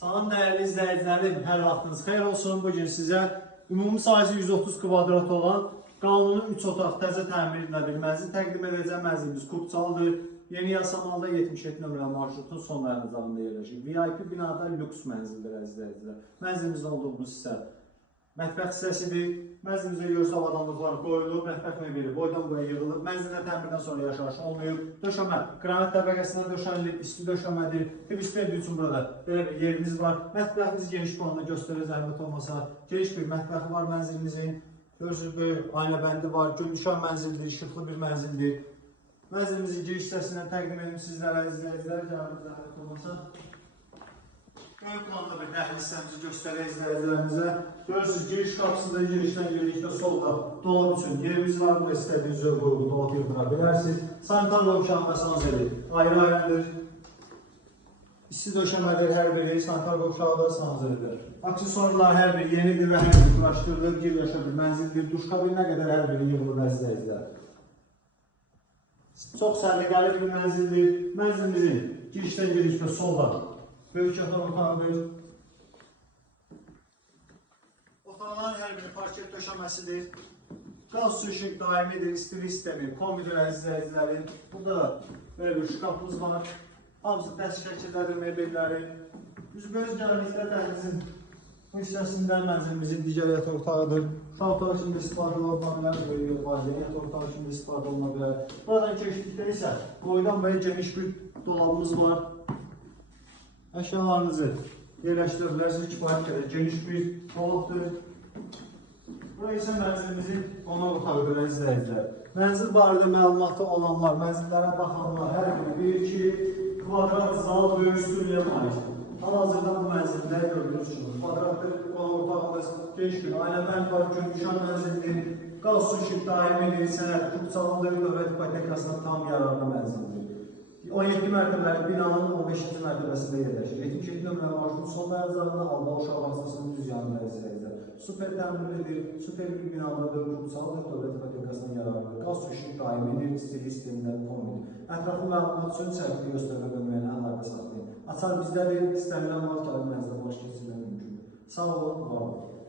Salam dəyərli izləyicilərim, hər vaxtınız xeyir olsun. Bugün sizə ümumi sayısı 130 kvadrat olan qanuni 3 otaq təzə təmir edilə bir mənzil təqdim edəcəm. Mənzilimiz Kubçalıdır. Yeni Yasamalda 77 nömrəli marşrutun son dayanacağında yerləşir. VIP binada lüks mənzildir əziz izləyicilər. Mənzilimizdə olduğumuz isə mətbəx hissəsidir. Mənzilimizdə görürsünüz avadanlıqlar qoyulub, mətbəx mebeli boydan boya yığılıb. Mənzildə təmirdən sonra yaşayış olmayıb. Döşəmə qranit təbəqəsindən döşənilir, isti döşəmədir. Tibb üçün burada belə bir yerimiz var. Mətbəximiz geniş planda göstərir, zəhmət olmasa. Geniş bir mətbəxi var mənzilimizin. Görürsünüz, böyük ailəbəndi var. Gümüşan mənzildir, işıqlı bir mənzildir. Mənzilimizin giriş hissəsindən təqdim edim sizlərə, izləyicilər, gəlin zəhmət olmasa. Böyük planda bir dəhlizə hissəmizi göstərək izləyicilərimizə. Görürsünüz, giriş qapısında, girişdən girişdə solda dolab üçün yerimiz var. Burada istədiyiniz uyğun dolab yığdıra bilərsiniz. Sanitar qovşaq və sanzeli ayrı-ayrıdır. İsti döşəmədir hər biri, sanitar qovşağı da sanzelidir. Aksesuarlar hər biri yenidir və hər biri quraşdırılır, yerləşə bir mənzildir. Duş kabininə qədər hər biri yığılır izləyicilər. Çox səliqəli bir mənzildir. Mənzilimizin girişdən girişdə solda böyük yataq otağıdır. Otaqların hər biri parket döşəməsidir. Qaz su işıq daimidir, istiri sistemi, kombidir əzizlərin. Burada da böyle bir şkafımız var. Hamısı dəst şəkillərin, mebelləri. Biz göz gəldikdə dəhlizin bu hissəsində mənzilimizin digər yataq otağıdır. Uşaq otağı kimi istifadə oluna bilər, böyük valideyn yataq otağı kimi istifadə oluna bilər. Buradan keçdikdə isə boydan boya geniş bir dolabımız var. Əşyalarınızı yerləşdirə bilərsiniz, kifayət qədər geniş bir dolabdır. Burası isə mənzilimizin qonaq otağıdır əzizləyicilər. Mənzil barədə məlumatı olanlar, mənzillərə baxanlar hər biri 1-2 kvadrat zal böyük stüdiyə malikdir. Hal-hazırda bu mənzildə gördüyünüz üçün kvadratdır, qonaq otağımız geniş bir ailəbənd var, gümüşan mənzildir, qaz su işıq daimidir, sənəd, Kubçalıdır, dövlət ipotekasına tam yararlı mənzildir. 17 mərtəbəli binanın 15-ci mərtəbəsində yerləşir. 77 nömrəli marşrutun son dayanacağında Alba uşaq bağçasının düz yanında izləyicilər. Super təmirlidir, super bir binalıdır, Kubçalıdır, dövlət ipotekasına yararlıdır. Qaz su işıq daimidir, istili sistemlər komidir. Ətraflı məlumat üçün səhvli göstərmə bölməyinə əlaqə saxlayın. Açar bizdədir, istənilən mal kağıdı mənzilə baş keçirmək mümkündür. Sağ olun, var olun.